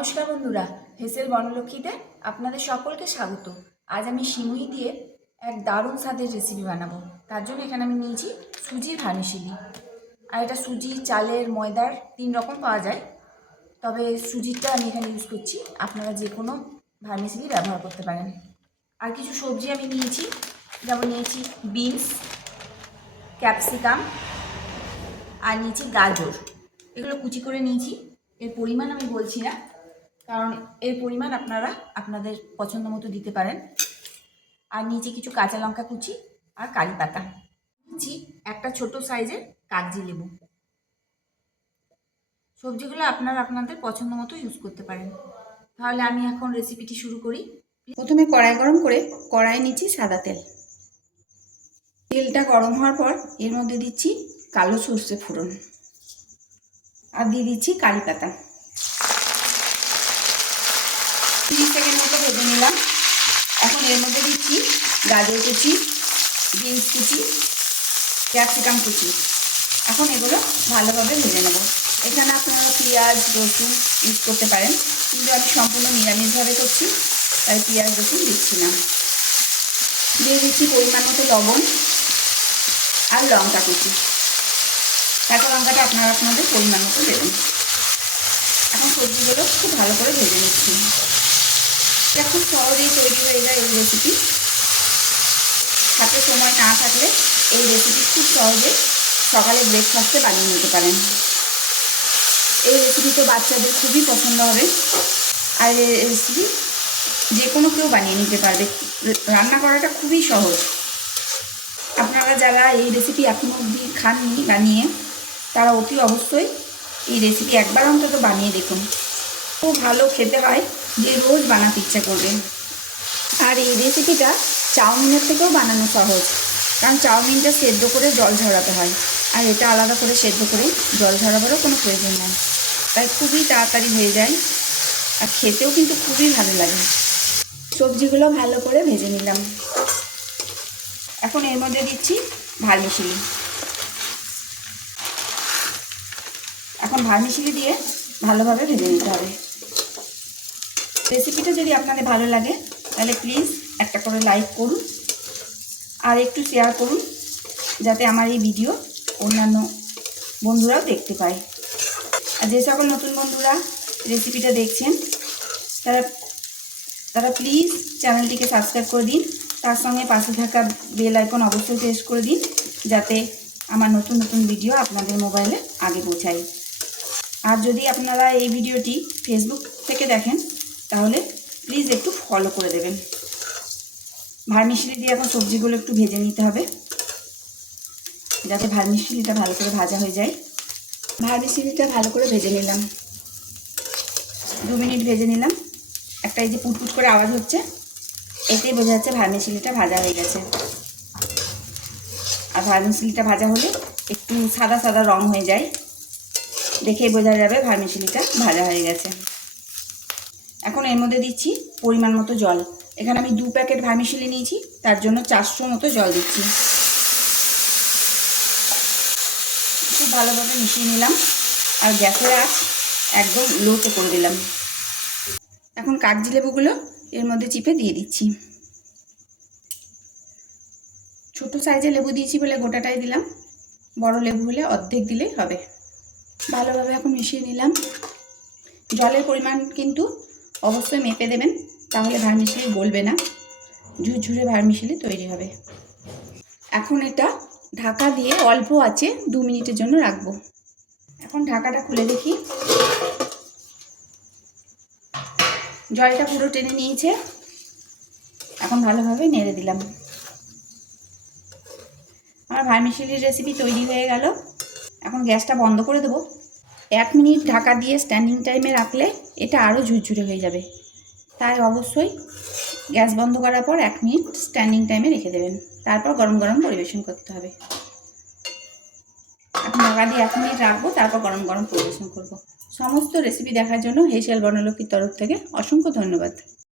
নমস্কার বন্ধুরা, হেসেল বনলক্ষ্মীতে আপনাদের সকলকে স্বাগত। আজ আমি সিমুই দিয়ে এক দারুণ স্বাদের রেসিপি বানাবো। তার জন্য এখানে আমি নিয়েছি সুজির ভার্মিসেলি। আর এটা সুজি, চালের, ময়দার 3 রকম পাওয়া যায়, তবে সুজিরটা আমি এখানে ইউজ করছি। আপনারা যে কোনো ভার্মিসেলি ব্যবহার করতে পারেন। আর কিছু সবজি আমি নিয়েছি, যেমন নিয়েছি বিনস, ক্যাপসিকাম আর নিয়েছি গাজর। এগুলো কুচি করে নিয়েছি। এর পরিমাণ আমি বলছি না, কারণ এর পরিমাণ আপনারা আপনাদের পছন্দ মতো দিতে পারেন। আর নিচে কিছু কাঁচা লঙ্কা কুচি আর কারি পাতা নিচ্ছি, একটা ছোট সাইজের কাগজি লেবু। সবজিগুলো আপনারা আপনাদের পছন্দ মতো ইউজ করতে পারেন। তাহলে আমি এখন রেসিপিটি শুরু করি। প্রথমে কড়াই গরম করে কড়াই নিচ্ছি সাদা তেল। তেলটা গরম হওয়ার পর এর মধ্যে দিচ্ছি কালো সর্ষে ফোড়ন আর দিয়ে দিচ্ছি কারি পাতা। 30 সেকেন্ড মতো ভেজে নিলাম। এখন এর মধ্যে দিচ্ছি গাজর কুচি, বিনস কুচি, ক্যাপসিকাম কুচি। এখন এগুলো ভালোভাবে ভেজে নেব। এখানে আপনারা পেঁয়াজ, রসুন ইউজ করতে পারেন, কিন্তু আমি সম্পূর্ণ নিরামিষভাবে করছি, তাই পেঁয়াজ, রসুন দিচ্ছি না। দিয়ে দিচ্ছি পরিমাণ মতো লবণ আর লঙ্কা কুচি। কাঁচা লঙ্কাটা আপনারা আপনাদের পরিমাণ মতো দেবেন। এখন সবজিগুলো খুব ভালো করে ভেজে নিচ্ছি। এটা খুব সহজেই তৈরি হয়ে যায় এই রেসিপি। হাতে সময় না থাকলে এই রেসিপি খুব সহজে সকালে ব্রেকফাস্টে বানিয়ে নিতে পারেন। এই রেসিপি তো বাচ্চাদের খুবই পছন্দ হবে। আর এই রেসিপি যে কোনো কেউ বানিয়ে নিতে পারবে। রান্না করাটা খুবই সহজ। আপনারা যারা এই রেসিপি এখনো অবধি খাননি বানিয়ে, তারা অতি অবশ্যই এই রেসিপি একবার অন্তত বানিয়ে দেখুন। খুব ভালো খেতে হয়, যে রোজ বানাতে ইচ্ছা করবে। আর এই রেসিপিটা চাউমিনের থেকেও বানানো সহজ, কারণ চাউমিনটা সেদ্ধ করে জল ঝরাতে হয়, আর এটা আলাদা করে সেদ্ধ করে জল ঝরাবারও কোনো প্রয়োজন নেই। তাই খুবই তাড়াতাড়ি হয়ে যায়, আর খেতেও কিন্তু খুবই ভালো লাগে। সবজিগুলো ভালো করে ভেজে নিলাম। এখন এর মধ্যে দিচ্ছি ভার্মিসেলি। এখন ভার্মিসেলি দিয়ে ভালোভাবে ভেজে নিতে হবে। রেসিপিটা যদি আপনাদের ভালো লাগে তাহলে প্লিজ একটা করে লাইক করুন আর একটু শেয়ার করুন, যাতে আমার এই ভিডিও অন্যান্য বন্ধুরাও দেখতে পায়। আর যে সকল নতুন বন্ধুরা রেসিপিটা দেখছেন তারা প্লিজ চ্যানেলটিকে সাবস্ক্রাইব করে দিন। তার সঙ্গে পাশে থাকা বেল আইকন অবশ্যই প্রেস করে দিন, যাতে আমার নতুন নতুন ভিডিও আপনাদের মোবাইলে আগে পৌঁছায়। আর যদি আপনারা এই ভিডিওটি ফেসবুক থেকে দেখেন তাহলে প্লিজ একটু ফলো করে দেবেন। ভার্মিসেলি দিয়ে এখন সবজিগুলো একটু ভেজে নিতে হবে, যাতে ভার্মিসেলিটা ভালো করে ভাজা হয়ে যায়। ভার্মিসেলিটা ভালো করে ভেজে নিলাম। 2 মিনিট ভেজে নিলাম। একটা এই যে পুটপুট করে আওয়াজ হচ্ছে, এতেই বোঝা যাচ্ছে ভার্মিসেলিটা ভাজা হয়ে গেছে। আর ভার্মিসেলিটা ভাজা হলে একটু সাদা সাদা রং হয়ে যায়, দেখেই বোঝা যাবে ভার্মিসেলিটা ভাজা হয়ে গেছে। এখন এর মধ্যে দিচ্ছি পরিমাণ মতো জল। এখানে আমি 2 প্যাকেট ভার্মিসেলি নিয়েছি, তার জন্য 400 মতো জল দিচ্ছি। খুব ভালোভাবে মিশিয়ে নিলাম, আর গ্যাসের আঁচ একদম লোতে করে দিলাম। এখন কাগজি লেবুগুলো এর মধ্যে চিপে দিয়ে দিচ্ছি। ছোট সাইজের লেবু দিয়েছি বলে গোটাটাই দিলাম, বড় লেবু হলে অর্ধেক দিলেই হবে। ভালোভাবে এখন মিশিয়ে নিলাম। জলের পরিমাণ কিন্তু অবশ্যই মেপে দেবেন, তাহলে ভার্মিসেলি গলবে না, ঝুরঝুরে ভার্মিসেলি তৈরি হবে। এখন এটা ঢাকা দিয়ে অল্প আঁচে 2 মিনিটের জন্য রাখবো। এখন ঢাকাটা খুলে দেখি, জলটা পুরো টেনে নিয়েছে। এখন ভালোভাবে নেড়ে দিলাম। আমার ভার্মিসেলির রেসিপি তৈরি হয়ে গেল। এখন গ্যাসটা বন্ধ করে দেবো। 1 মিনিট ঢাকা দিয়ে স্ট্যান্ডিং টাইমে রাখলে এটা আরও ঝুরঝুরে হয়ে যাবে, তাই অবশ্যই গ্যাস বন্ধ করার পর 1 মিনিট স্ট্যান্ডিং টাইমে রেখে দেবেন। তারপর গরম গরম পরিবেশন করতে হবে। এখন ঢাকা দিয়ে 1 মিনিট রাখবো, তারপর গরম গরম পরিবেশন করব। সমস্ত রেসিপি দেখার জন্য হেসেল বনলক্ষ্মীর তরফ থেকে অসংখ্য ধন্যবাদ।